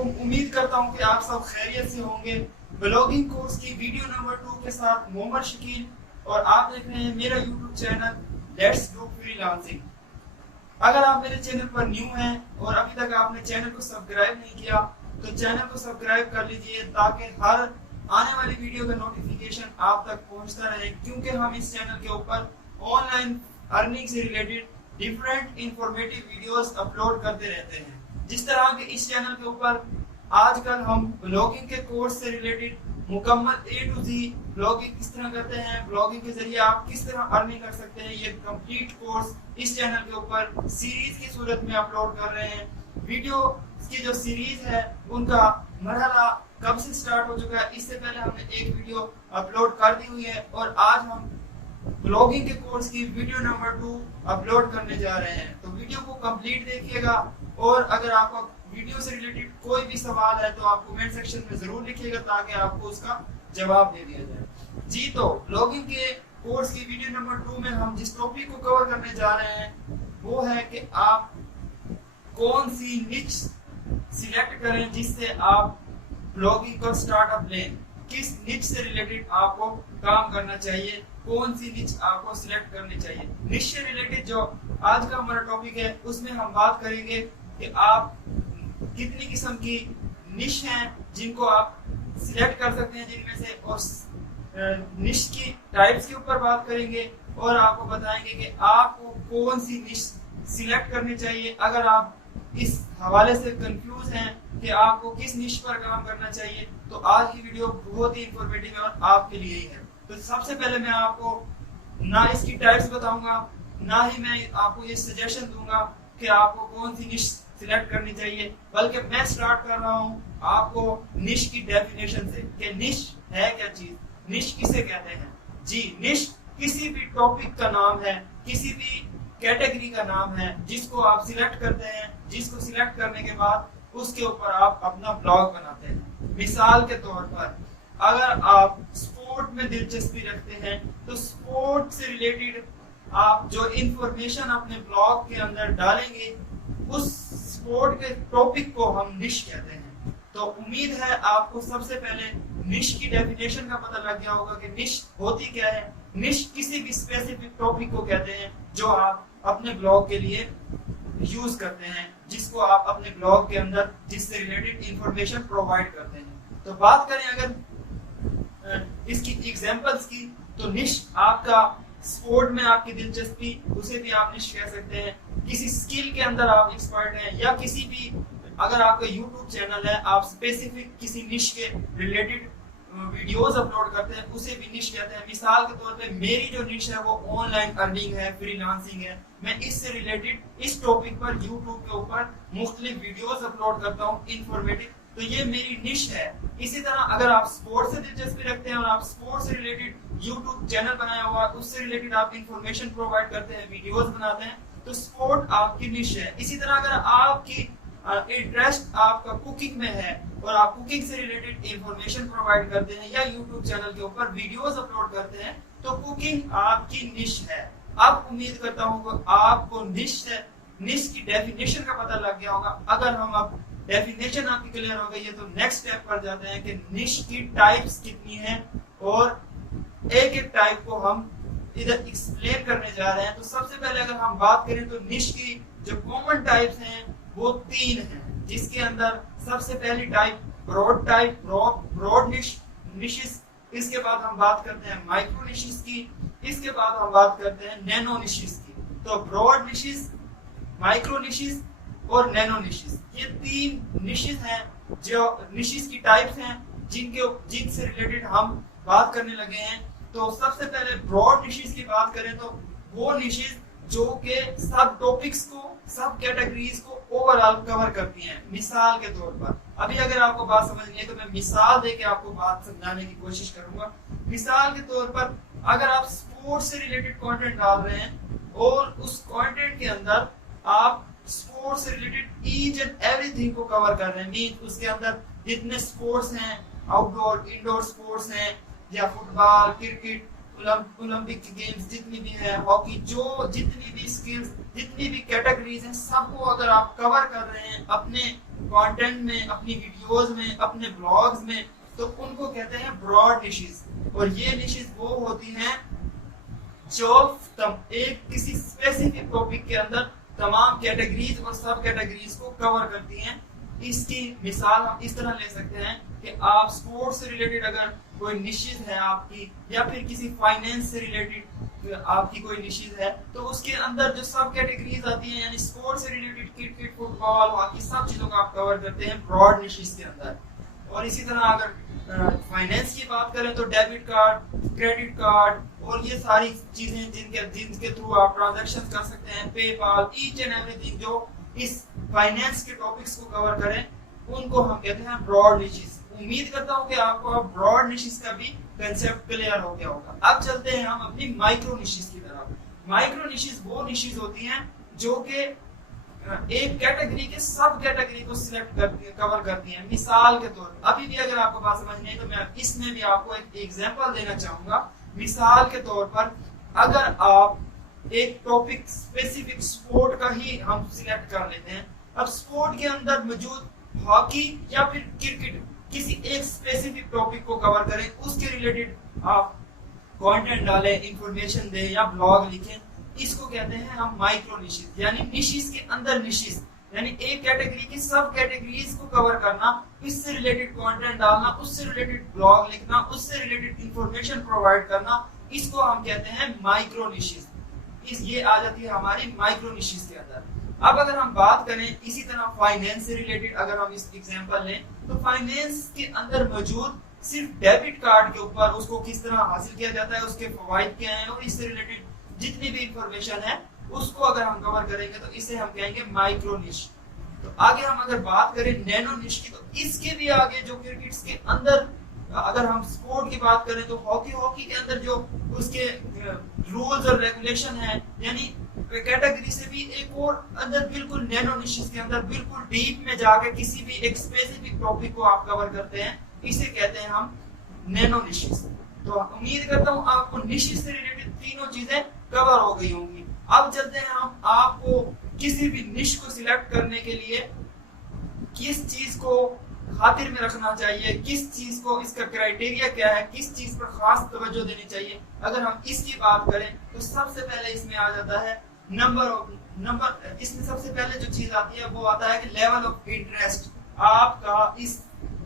उम्मीद करता हूं कि आप सब खैरियत से होंगे। ब्लॉगिंग कोर्स की वीडियो नंबर 2 के साथ मोहम्मद शकील और आप देख रहे हैं मेरा YouTube channel let's do freelancing. अगर आप मेरे चैनल पर न्यू हैं और अभी तक आपने चैनल को सब्सक्राइब नहीं किया तो चैनल को सब्सक्राइब कर लीजिए ताकि हर आने वाली वीडियो का नोटिफिकेशन आप तक पहुंचता रहे, क्योंकि हम इस चैनल के ऊपर ऑनलाइन अर्निंग से related different informative videos upload करते रहते हैं। जिस तरह के इस चैनल के ऊपर आजकल हम ब्लॉगिंग के कोर्स से रिलेटेड मुकम्मल A to Z ब्लॉगिंग किस तरह करते हैं, ब्लॉगिंग के जरिए आप किस तरह अर्निंग कर सकते हैं, ये कंप्लीट कोर्स इस चैनल के ऊपर सीरीज की सूरत में अपलोड कर रहे हैं। वीडियो की जो सीरीज है उनका मरहला कब से स्टार्ट हो चुका है, इससे पहले हमने एक वीडियो अपलोड कर दी हुई है और आज हम ब्लॉगिंग के कोर्स की वीडियो नंबर 2 अपलोड करने जा रहे हैं। तो वीडियो को कंप्लीट देखिएगा और अगर आपको वीडियो से रिलेटेड कोई भी सवाल है तो आप कमेंट सेक्शन में जरूर लिखिएगा ताकि आपको उसका जवाब दे दिया जाए। जी, तो ब्लॉगिंग के कोर्स की वीडियो नंबर 2 में हम जिस टॉपिक को कवर करने जा रहे हैं वो है कि आप कौन सी निच सिलेक्ट करें जिससे आप ब्लॉगिंग का स्टार्टअप लें, किस निच से रिलेटेड आपको काम करना चाहिए, कौन सी निच आपको सिलेक्ट करनी चाहिए। निच से रिलेटेड जो आज का हमारा टॉपिक है उसमें हम बात करेंगे कि आप कितनी किस्म की निश हैं जिनको आप सिलेक्ट कर सकते हैं जिनमें से, और निश की टाइप्स के ऊपर बात करेंगे और आपको बताएंगे कि आपको कौन सी निश सिलेक्ट करनी चाहिए। अगर आप इस हवाले से कंफ्यूज हैं कि आपको किस निश पर काम करना चाहिए तो आज की वीडियो बहुत ही इंफॉर्मेटिव है और आपके लिए ही है। तो सबसे पहले मैं आपको ना इसकी टाइप्स बताऊंगा ना ही मैं आपको ये सजेशन दूंगा कि आपको कौन सी निश सिलेक्ट करनी चाहिए, बल्कि मैं स्टार्ट कर रहा हूँ आपको निश की डेफिनेशन से कि निश है क्या चीज, निश किसे कहते हैं। जी, निश किसी भी टॉपिक का नाम है, किसी भी कैटेगरी का नाम है जिसको आप सिलेक्ट करते हैं, जिसको सिलेक्ट करने के बाद उसके ऊपर आप अपना ब्लॉग बनाते हैं। मिसाल के तौर पर अगर आप स्पोर्ट में दिलचस्पी रखते हैं तो स्पोर्ट से रिलेटेड आप जो इंफॉर्मेशन अपने ब्लॉग के अंदर डालेंगे उस स्पोर्ट के टॉपिक को हम निश कहते हैं। तो उम्मीद है आपको सबसे पहले निश की डेफिनेशन का पता लग गया होगा कि निश होती क्या है। निश किसी भी स्पेसिफिक टॉपिक को कहते हैं जो आप अपने ब्लॉग के लिए यूज करते हैं, जिसको आप अपने ब्लॉग के अंदर जिससे रिलेटेड इंफॉर्मेशन प्रोवाइड करते हैं। तो बात करें अगर इसकी एग्जांपल्स की तो निश आपका स्पोर्ट में आपकी दिलचस्पी, उसे भी आप निश कह सकते हैं। किसी स्किल के अंदर आप एक्सपर्ट हैं या किसी भी अगर आपका यूट्यूब चैनल है आप स्पेसिफिक किसी निश के रिलेटेड वीडियोस अपलोड करते हैं उसे भी निश कहते हैं। मिसाल के तौर पे मेरी जो निश है वो ऑनलाइन अर्निंग है, फ्रीलांसिंग है। मैं इससे रिलेटेड इस टॉपिक पर यूट्यूब के ऊपर मुख्तलिफ वीडियोस अपलोड करता हूँ इंफॉर्मेटिव, तो ये मेरी निश है। इसी तरह अगर आप स्पोर्ट्स से दिलचस्पी रखते हैं और आप स्पोर्ट्स से रिलेटेड यूट्यूब चैनल बनाया हुआ है उससे रिलेटेड आप इंफॉर्मेशन प्रोवाइड करते हैं, वीडियोस बनाते हैं, तो स्पोर्ट आपकी निश है। इसी तरह अगर आपकी इंटरेस्ट आपका कुकिंग में है और आप कुकिंग से रिलेटेड इंफॉर्मेशन प्रोवाइड करते हैं या यूट्यूब चैनल के ऊपर वीडियोस अपलोड करते हैं तो कुकिंग आपकी निश है। अब उम्मीद करता हूँ कि आपको निश की डेफिनेशन का पता लग गया होगा। अगर हम अब डेफिनेशन आपकी क्लियर हो गई है तो नेक्स्ट स्टेप पर जाते हैं कि निश की टाइप्स कितनी हैं और एक एक टाइप को हम इधर एक्सप्लेन करने जा रहे हैं। तो सबसे पहले अगर हम बात करें तो निश की जो कॉमन टाइप्स हैं वो 3 हैं, जिसके अंदर सबसे पहली type broad type, broad niches. इसके बाद हम बात करते हैं माइक्रो निशेस की, इसके बाद हम बात करते हैं नैनो निशेस की। तो ब्रॉड निशेस, माइक्रो निशेस और नैनो निशेस, ये 3 निशेस हैं जो निशेस की टाइप्स हैं जिनसे रिलेटेड हम बात करने लगे हैं। तो सबसे पहले ब्रॉड निशेस की बात करें तो वो निशेस जो के सब टॉपिक्स को, सब कैटेगरीज को ओवरऑल कवर करती हैं। मिसाल के तौर पर अभी अगर आपको बात समझ नहीं है तो मैं मिसाल देके आपको बात समझाने की कोशिश करूंगा। मिसाल के तौर पर अगर आप स्पोर्ट्स से रिलेटेड कंटेंट डाल रहे हैं और उस कंटेंट के अंदर आप स्पोर्ट्स से रिलेटेड ईच एंड एवरीथिंग को कवर कर रहे हैं, मीन उसके अंदर जितने स्पोर्ट्स हैं, आउटडोर इंडोर स्पोर्ट्स हैं या फुटबॉल, क्रिकेट, ओलंपिक गेम्स जितनी भी है, हॉकी, जो जितनी भी स्किल्स, जितनी भी कैटेगरीज हैं, सबको अगर आप कवर कर रहे हैं अपने कंटेंट में, अपनी वीडियोस में, अपने ब्लॉग्स में, तो उनको कहते हैं ब्रॉड निशेस। और ये निशेस वो होती हैं जो एक किसी स्पेसिफिक टॉपिक के अंदर तमाम कैटेगरीज और सब कैटेगरीज को कवर करती हैं। इसकी मिसाल हम इस तरह ले सकते हैं कि आप स्पोर्ट्स से रिलेटेड अगर कोई निशित है आपकी, या फिर किसी फाइनेंस से रिलेटेड आपकी कोई निशित है, तो उसके अंदर जो सब कैटेगरीज आती हैं, यानी स्पोर्ट्स से रिलेटेड क्रिकेट, फुटबॉल, बाकी सब चीजों को आप कवर करते हैं ब्रॉड निशित के अंदर। और इसी तरह अगर फाइनेंस की बात करें तो डेबिट कार्ड, क्रेडिट कार्ड और ये सारी चीजें जिनके थ्रू आप ट्रांजैक्शन कर सकते हैं, पेपाल, ईच एंड एवरीथिंग जो इस फाइनेंस के टॉपिक्स को कवर करें, उनको हम कहते हैं ब्रॉड निशेस। उम्मीद करता हूं कि आपको अब ब्रॉड निशेस का भी कंसेप्ट क्लियर हो गया होगा। अब चलते हैं हम अपनी माइक्रो निशेस की तरफ। माइक्रो निशेस वो निशेस होती हैं जो कि एक कैटेगरी के सब कैटेगरी को सिलेक्ट करती, कवर करती हैं। मिसाल के तौर पर अभी भी अगर आपको बात समझ नहीं है तो मैं इसमें भी आपको एक एग्जांपल देना चाहूंगा। मिसाल के तौर पर अगर आप एक टॉपिक स्पेसिफिक स्पोर्ट का ही हम सिलेक्ट कर लेते हैं, अब स्पोर्ट के अंदर मौजूद हॉकी या फिर क्रिकेट, किसी एक स्पेसिफिक टॉपिक को कवर करें, उसके रिलेटेड आप कंटेंट डालें, इंफॉर्मेशन दें या ब्लॉग लिखें, इसको कहते हैं हम माइक्रो निशेस, यानी निशेस के अंदर निशेस, यानी एक कैटेगरी की सब कैटेगरीज को कवर करना, इससे रिलेटेड कंटेंट डालना, उससे रिलेटेड ब्लॉग लिखना, उससे रिलेटेड इंफॉर्मेशन प्रोवाइड करना, इसको हम कहते हैं माइक्रो निशेस। ये आ जाती है हमारी माइक्रो निशेस के अंदर। अब अगर हम बात करें इसी तरह फाइनेंस से रिलेटेड, अगर हम इस एग्जांपल लें तो फाइनेंस के अंदर मौजूद सिर्फ डेबिट कार्ड के ऊपर उसको किस तरह हासिल किया जाता है, उसके फवाइद क्या हैं और इससे रिलेटेड जितनी भी इंफॉर्मेशन है उसको अगर हम कवर करेंगे तो इसे हम कहेंगे माइक्रो निश। तो आगे हम अगर बात करें नैनो निश की, तो इसके भी आगे जो क्रिकेट के अंदर अगर हम स्पोर्ट की बात करें तो हॉकी के अंदर जो उसके रूल्स और रेगुलेशन है, यानी कैटेगरी से भी एक और अंदर बिल्कुल नैनो निशेस के अंदर बिल्कुल डीप में जाके किसी भी एक स्पेसिफिक टॉपिक को आप कवर करते हैं, इसे कहते हैं हम नैनो निशेस। तो उम्मीद करता हूं आपको निशेस से रिलेटेड तीनों चीजें कवर हो गई होंगी। अब चलते हैं हम आपको किसी भी निश को सिलेक्ट करने के लिए किस चीज को खातिर में रखना चाहिए, किस चीज को, इसका क्राइटेरिया क्या है, किस चीज पर खास तवज्जो देनी चाहिए। अगर हम इसकी बात करें तो सबसे पहले इसमें आ जाता है नंबर। इसमें सबसे पहले जो चीज आती है वो आता है कि लेवल ऑफ इंटरेस्ट। आपका इस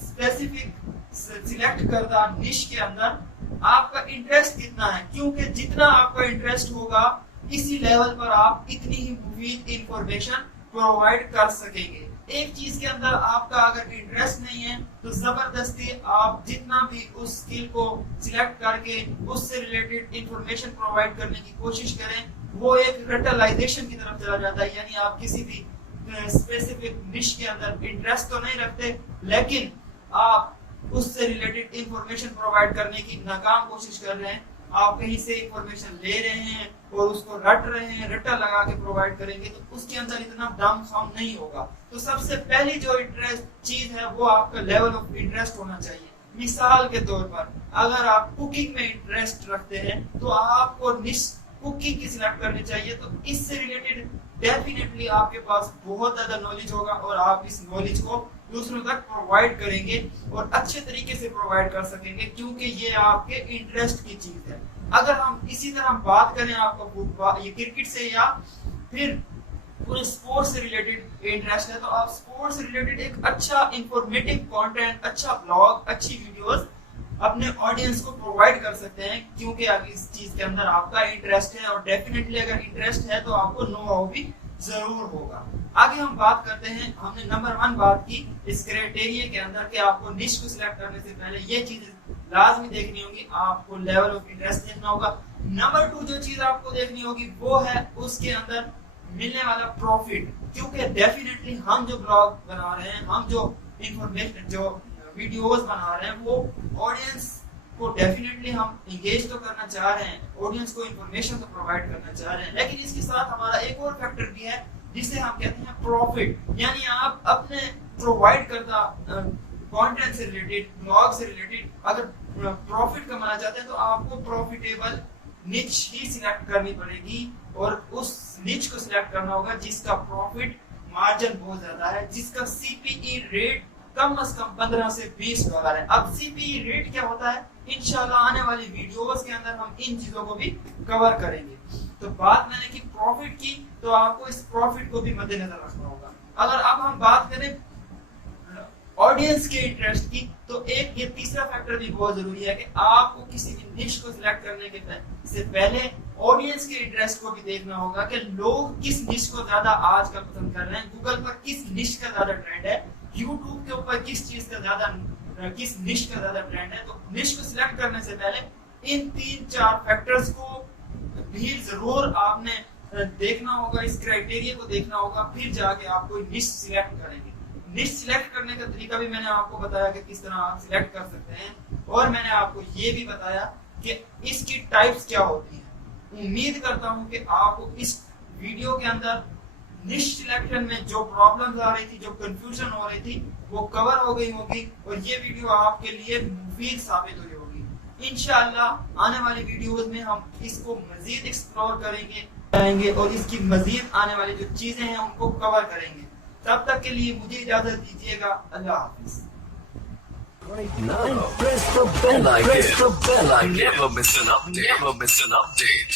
स्पेसिफिक सिलेक्ट करदा निश के अंदर आपका इंटरेस्ट कितना है, क्योंकि जितना आपका इंटरेस्ट होगा इसी लेवल पर आप इतनी ही मुफीद इंफॉर्मेशन प्रोवाइड कर सकेंगे। एक चीज के अंदर आपका अगर इंटरेस्ट नहीं है तो जबरदस्ती आप जितना भी उस स्किल को सिलेक्ट करके उससे रिलेटेड इंफॉर्मेशन प्रोवाइड करने की कोशिश करें, वो एक रटलाइजेशन की तरफ चला जाता है। यानी आप किसी भी स्पेसिफिक निश के अंदर इंटरेस्ट तो नहीं रखते, लेकिन आप उससे रिलेटेड इंफॉर्मेशन प्रोवाइड करने की नाकाम कोशिश कर रहे हैं। आप कहीं से इंफॉर्मेशन ले रहे हैं और उसको रट रहे हैं, रट्टा लगा के प्रोवाइड करेंगे तो उसके अंदर इतना दम खम नहीं होगा। तो सबसे पहली जो इंटरेस्ट चीज है वो आपका लेवल ऑफ इंटरेस्ट होना चाहिए। मिसाल के तौर पर अगर आप कुकिंग में इंटरेस्ट रखते हैं तो आपको निश कुकिंग की सिलेक्ट करनी चाहिए। तो इससे रिलेटेड डेफिनेटली आपके पास बहुत ज्यादा नॉलेज होगा और आप इस नॉलेज को दूसरों तक प्रोवाइड करेंगे और अच्छे तरीके से प्रोवाइड कर सकेंगे, क्योंकि ये आपके इंटरेस्ट की चीज है। अगर हम इसी तरह बात करें आपका फुटबॉल, ये क्रिकेट से या फिर पूरे स्पोर्ट्स से रिलेटेड इंटरेस्ट है, तो आप स्पोर्ट्स से रिलेटेड एक अच्छा इंफॉर्मेटिव कंटेंट, अच्छा ब्लॉग, अच्छी वीडियोस अपने ऑडियंस को प्रोवाइड कर सकते हैं, क्योंकि अगर इस चीज के अंदर आपका इंटरेस्ट है और डेफिनेटली अगर इंटरेस्ट है तो आपको नो हाउ भी जरूर होगा। आगे हम बात करते हैं, हमने नंबर 1 बात की इस क्राइटेरिया के अंदर कि आपको निश को सिलेक्ट करने से पहले ये चीजें लाजमी देखनी होगी, आपको लेवल ऑफ इंटरेस्ट देखना होगा। नंबर 2 जो चीज आपको देखनी होगी वो है उसके अंदर मिलने वाला प्रॉफिट, क्योंकि डेफिनेटली हम जो ब्लॉग बना रहे हैं, हम जो इंफॉर्मेशन, जो वीडियोस बना रहे हैं, वो ऑडियंस को डेफिनेटली हम इंगेज तो करना चाह रहे हैं, ऑडियंस को इंफॉर्मेशन तो प्रोवाइड करना चाह रहे हैं, लेकिन इसके साथ हमारा एक और फैक्टर भी है जिसे हम कहते हैं प्रॉफिट। यानी आप अपने प्रोवाइड करता कंटेंट से रिलेटेड, ब्लॉग से रिलेटेड अगर प्रॉफिट कमाना चाहते हैं तो आपको प्रॉफिटेबल निच ही सिलेक्ट करनी पड़ेगी और उस निच को सिलेक्ट करना होगा जिसका प्रॉफिट मार्जिन बहुत ज्यादा है, जिसका सीपीई रेट कम से कम $15 से $20 है। अब सीपीई रेट क्या होता है, इंशाल्लाह आने वाली वीडियोस के अंदर हम इन चीजों को भी कवर करेंगे। तो बात मैंने की प्रॉफिट की, तो आपको इस प्रॉफिट को भी मद्देनजर रखना होगा। अगर अब हम बात करें ऑडियंस के इंटरेस्ट की, तो एक ये तीसरा फैक्टर भी बहुत जरूरी है कि आपको किसी भी निश को सिलेक्ट करने के से पहले ऑडियंस के इंटरेस्ट को भी देखना होगा कि लोग किस निश को ज्यादा आजकल पसंद कर रहे हैं, गूगल पर किस निश का ज्यादा ट्रेंड है, यूट्यूब के ऊपर किस चीज का ज्यादा, किस निश का ज्यादा ट्रेंड है। तो निश को सिलेक्ट करने से पहले इन 3-4 फैक्टर्स को भी जरूर आपने देखना होगा, इस क्राइटेरिया को देखना होगा, फिर जाके आप कोई निश सिलेक्ट करेंगे। निश सिलेक्ट करने का तरीका भी मैंने आपको बताया कि किस तरह आप सिलेक्ट कर सकते हैं, और मैंने आपको ये भी बताया कि इसकी टाइप्स क्या होती हैं। उम्मीद करता हूं कि आपको इस वीडियो के अंदर निश सिलेक्शन में जो प्रॉब्लम्स आ रही थी, जो कंफ्यूजन हो रही थी, वो कवर हो गई होगी, और ये वीडियो आपके लिए मुफीद साबित हुई होगी। इंशाअल्लाह आने वाली वीडियोस में हम इसको मजीद एक्सप्लोर करेंगे और इसकी मजीद आने वाली जो चीजें हैं उनको कवर करेंगे। तब तक के लिए मुझे इजाजत दीजिएगा। अल्लाह हाफिज। Press the bell icon. Never miss an update.